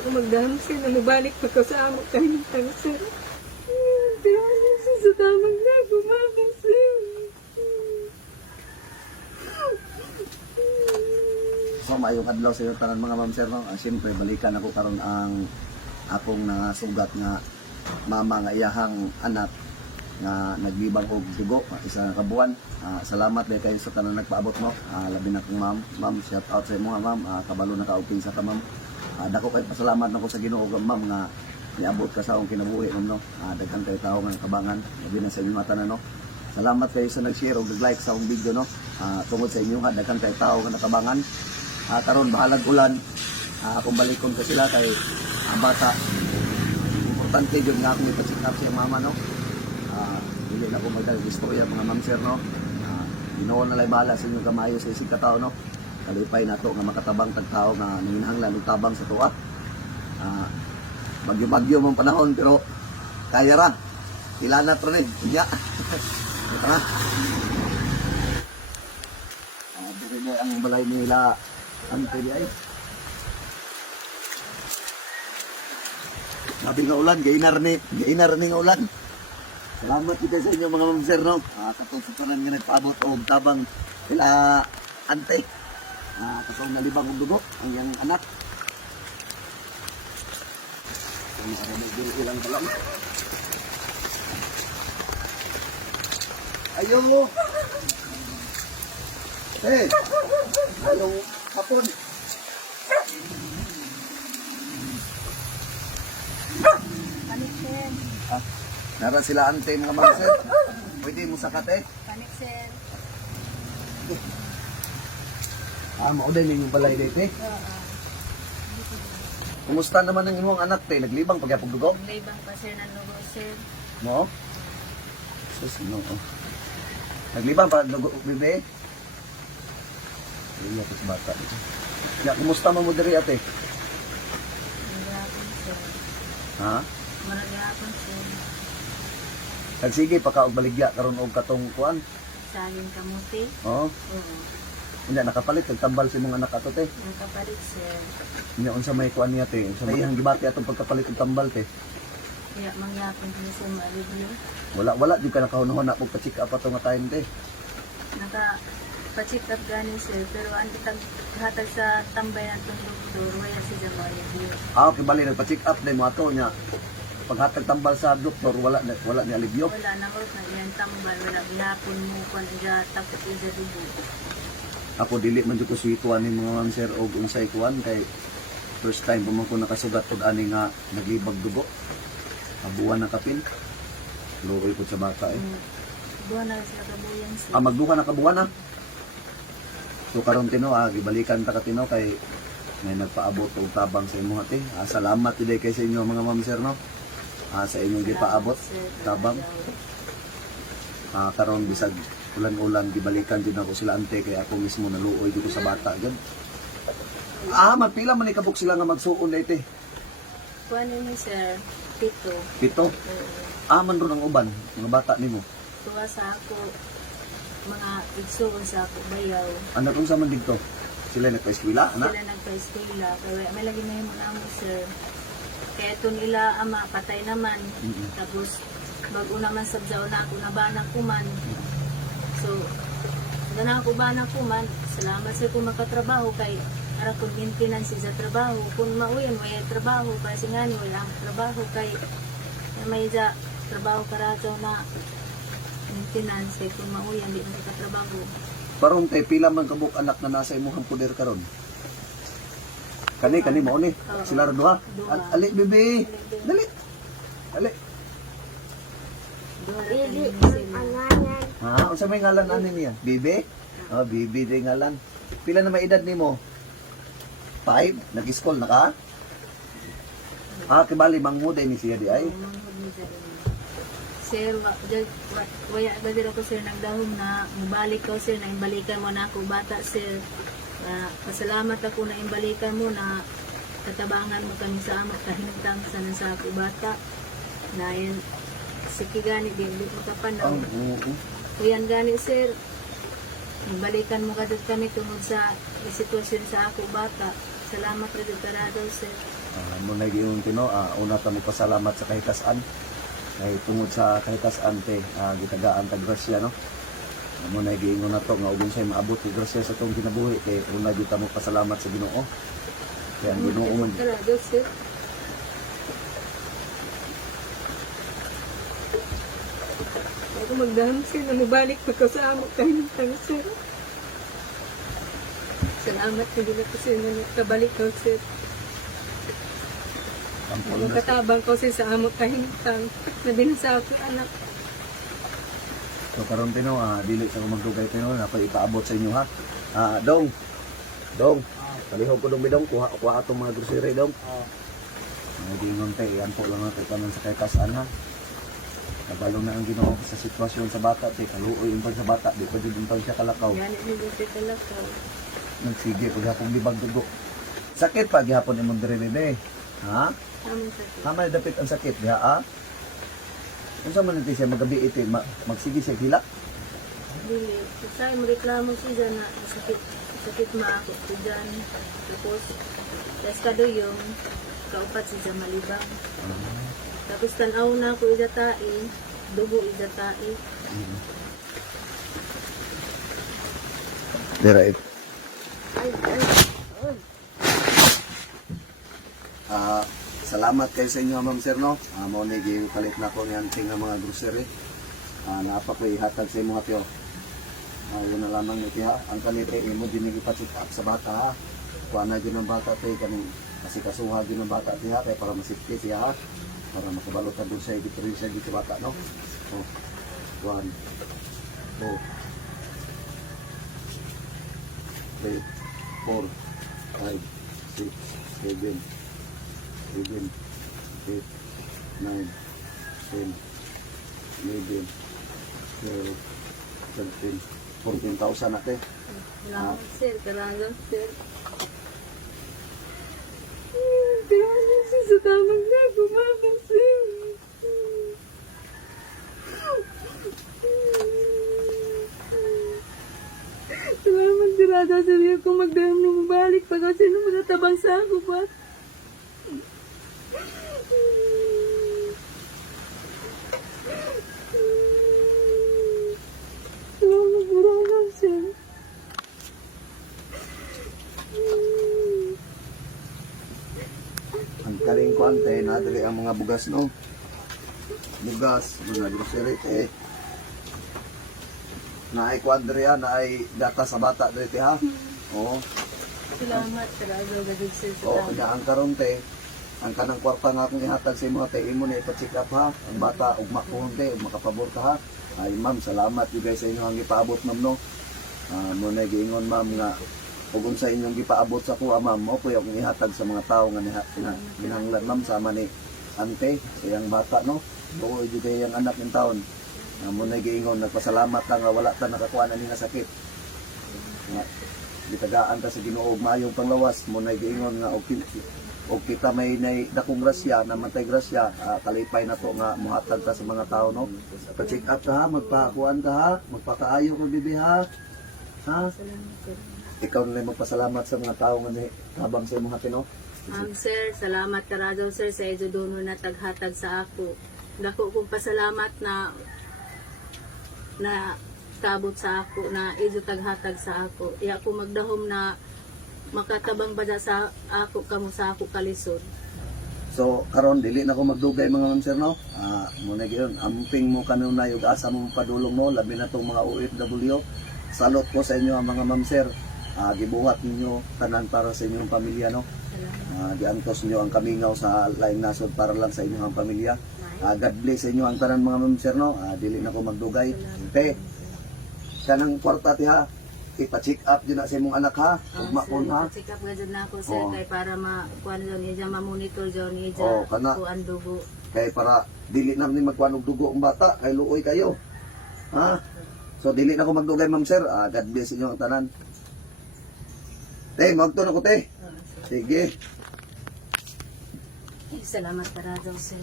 ako magdahon sir, nabalik pa ko sa amo kayo ng tanga sir. Pero sir, sa tamang na, gumabang sir. So maayong adlaw sa iyo tanan mga ma'am sir no. Siyempre balikan ako karon ang akong nasugat nga mama nga iyahang anak nga naglibang og dugo isa ka buwan. Salamat day kayo sa tanan nagpaabot mo. Labi na kong ma'am. Ma'am, shout out sa imo ma'am. Kabalo na kaupin sa ka ma'am. Dako kay pasalamat nako sa Ginoo ma'am nga niabot ka sa akong kinabuhi ma'am no. Daghan kay tawo nga kabangan. Labi na sa inyo tanan no. Salamat kayo sa nag-share ug nag-like sa akong video no. Tungod sa inyo daghan kay tawo nga nakabangan. Karon bahalag ulan. Kung balikon ko sila kay ang bata. Importante yun nga akong ipacheck up sa mama no. Hindi na ako magdalag istorya mga ma'am sir no. Ginoo na lay bahala sa inyong kamayo sa isig katao no. Kalipay na to nga makatabang tagtao nga nanginahanglan og tabang sa tuwa. Bagyo-bagyo mong panahon pero kaya ra. Ilanat rin. Ya. Ito na. Dito ang balay nila. Ang pwede ay. Sabi nga ulan, gainar ni nga ulan. Salamat kita sa inyo mga ma'am sir no. Katong nga nagpaabot og tabang sila ante. Katong nalibang og dugo ang iyang anak. Kung maraming ilang talang. Ayo. Hey. Hello, hapon. Panik sir. Nara sila ante mga ma'am sir. Pwede mo sakat eh. Panik sir. Mauday na yung balay dito eh. Kumusta naman ang imong anak te? Naglibang pagyapog dugo? Naglibang pa sir ng lugo sir. No? Sus, no. Naglibang pa dugo, bebe? Iya, ito sa bata. Ya, kumusta mo diri ate? Maghapon sir. Ha? Maghapon sir. Sige, paka og baligya karon og katong kuan. Saging kamuti. Oo. Oo. Hindi nakapalit tambal si mga anak ato te. Nakapalit sir. Hindi unsa may kuan niya te. Unsa may ang gibati atong pagkapalit og tambal te. Kaya mangyapon ko sir ma-review. Wala di ka nakahunahon na pag pa-check up ato nga time te. Pa-check up gani sir, pero ang hatag sa tambay ng itong doktor, wala siya ma-review. Okay, bali nagpa-check up na mo ato niya. Paghatag tambal sa doktor, wala ni alibyo. Wala na ko na yan tambay, wala gihapon mo kung iya tapos iya dugo. Ako dili man jud ko suwituan ni mga ma'am sir og unsay kuan kay first time pa man ko nakasugat og ani nga naglibag dugo. Abuan na kapin. Luoy ko sa bata eh. Buwan na sila kabuyan sir. Magduha na kabuan na. So karon tino gibalikan ta katino kay may nagpaabot og tabang sa imong ate. Salamat today kay sa inyo mga ma'am sir no. Sa inyong gipaabot tabang. Karon bisag ulan-ulan gibalikan jud ako sila ante kay ako mismo naluoy dito sa bata jud. Magpila man ikabuk sila nga magsuon dayte. Kuan ni sir, pito. Pito. Man ron ang uban mga bata nimo. Tuwa sa ako mga igsuon sa ako bayaw. Anak unsa man didto? Sila nagpa-eskwela, anak? Sila nagpa-eskwela, kaya may lagi na yung amo sir. Kaya ito nila ama, patay naman. Tapos, bago naman sabsaw na ako na banak ko man. So, na ako banak ko man, salamat sa kung makatrabaho kay para kung maintenance sa trabaho. Kung mauyan, may trabaho, kasi nga ni wala ang trabaho kay may trabaho karato na maintenance kay kung mauyan, di na katrabaho. Parong tay pila man kabuk anak na nasa imong poder karon. Kani mao ni. Sila ra duha. Ali bebe. Dali. Ali. Unsa may ngalan ani niya? Bebe? Bebe day ngalan. Pila na may edad nimo? 5, nag-school na ka? Kibali mangmuday ni siya di ay. Sir, waya ba dito ko sir nagdahom na mabalik ko sir na imbalikan mo na ako bata sir. Pasalamat ako na imbalikan mo na katabangan mo kami sa amo kahintang sa ako bata. Na yan, sige gani din mo kapanaw. Kuyan gani sir, imbalikan mo kadot kami tungod sa sitwasyon sa ako bata. Salamat rin karado sir. Mo na yung Tino, una ta mo pasalamat sa kahitasan. Kay tungod sa kahitasan te, gitagaan ta grasya no. Mo na giingon na to nga ug unsay maabot og grasya sa tong kinabuhi kay una gyud ta mo pasalamat sa Ginoo. Kaya ang Ginoo man Karado sir. Ako magdaham sir na mabalik pagkasama kahintang sir. Salamat na din ako sir na nakabalik ko sir. tampol na. Katabang ko sir sa amo kahintang. Sabi na sa ako anak. So karon Tino, dili sa magdugay Tino na ipaabot sa inyo ha. Dong. Palihog ko dong bidong kuha atong mga grocery dong. Giingon te, yan po lang natin kanon sa kahitasan ha. Kabalo na ang Ginoo sa sitwasyon sa bata, te kaluoy impag sa bata, di pa jud impag siya kalakaw. Yan hindi sir kalakaw. Nagsige pag hapon libag dugo. Sakit pa gihapon imong diri bebe. Ha? Among sakit. Hamay dapit ang sakit diha ha? Unsa man niti siya magabi iti magsige siya hila? Dili. Kasi mo reklamo siya na sakit maako ko dyan. Tapos, eskado yung kaupat siya malibang. Tapos tanaw na ako idatai, dugo idatai. Dira Ay. salamat kayo sa inyo ma'am sir no. Mao ni gipalit na ko niyan ting mga grocery. Naapa ko ihatag sa imo hatyo. Yun na lamang niti ha. Ang kanite imo din gipa-check up sa bata ha. Kuha na gyud ang bata te kaning kasi kasuha gyud ang bata ti ha kay para masipti siya ha. Para makabalot ka doon sa diferensya dito bata no. 1 2 3 4 5 6 7 8 9 10 11 12 13 14,000 natin. Salamat sir, karalo sir. Sa tamang na, gumamang sir. Salamat dirada sa iyo kung magdaham na mabalik pa kasi nung matatabang sa ako ba? Salamat dirada sir. Ang karing ko ante, nadali ang mga bugas no. Bugas, mga grocery te. Naay kwadriya, naay data sa bata dito ha. Oo. Salamat karalo gagawin sir sa Oo, tamang. kanya ang karon te. Ang kanang kwarta nga akong ihatag sa imo te, imo na ipa-check up ha. Ang bata ugma ko te, ug makapabor ka ha. Ay ma'am, salamat you guys sa inyo ang gipaabot ma'am no. Mo na giingon ma'am nga ug unsa inyong gipaabot sa kuha ma'am, mo po yung ihatag sa mga tao nga ginahanglan ma'am sama ni ante, iyang bata no. Oo, jud kay ang anak ng taon. Mo na giingon nagpasalamat ta nga wala ta nakakuha na ni nga sakit. Nga gitagaan ta sa Ginoo og maayong panglawas, mo na giingon nga og kita may dakong grasya na matay grasya, kalipay na to nga muhatag ta sa mga tao no. Pa-check up ta ha, magpakuan ka ha, magpakaayo ka bibi ha. Ha? Salamat sir. Ikaw na magpasalamat sa mga tao nga habang sa imong hatino. Sir, salamat karado sir sa edo dono na taghatag sa ako. Dako kong pasalamat na kabot sa ako na edo taghatag sa ako. Iya ko magdahom na makatabang bada sa ako kamo sa ako kalisod. So karon dili na ko magdugay mga ma'am sir no. Muna gyud amping mo kanunay ug asa mo padulong mo labi na tong mga OFW. Salot ko sa inyo ang mga ma'am sir. Gibuhat ninyo tanan para sa inyong pamilya no. Salamat. Giantos nyo ang kamingaw sa laing nasod para lang sa inyong pamilya. God bless sa inyo ang tanan mga ma'am sir no. Dili na ko magdugay. Te, kanang kwarta ti ha. Ipa-check up din na sa imong anak ha. Ugma kon ha. Check up gajud na ako sir Oo. kay para kuan jud niya ma-monitor jud niya Oo, kana. kuan dugo. Kay para dili na ni magkuan og dugo ang bata kay luoy kayo. Ha? So dili na ko magdugay ma'am sir. God bless inyo ang tanan. Te, magto na ko te. Sige. Salamat karado sir.